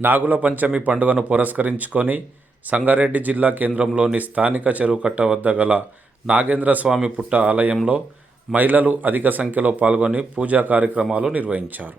నాగుల పంచమి పండుగను పురస్కరించుకొని సంగారెడ్డి జిల్లా కేంద్రంలోని స్థానిక చెరువు కట్ట వద్ద గల నాగేంద్రస్వామి పుట్ట ఆలయంలో మహిళలు అధిక సంఖ్యలో పాల్గొని పూజా కార్యక్రమాలు నిర్వహించారు.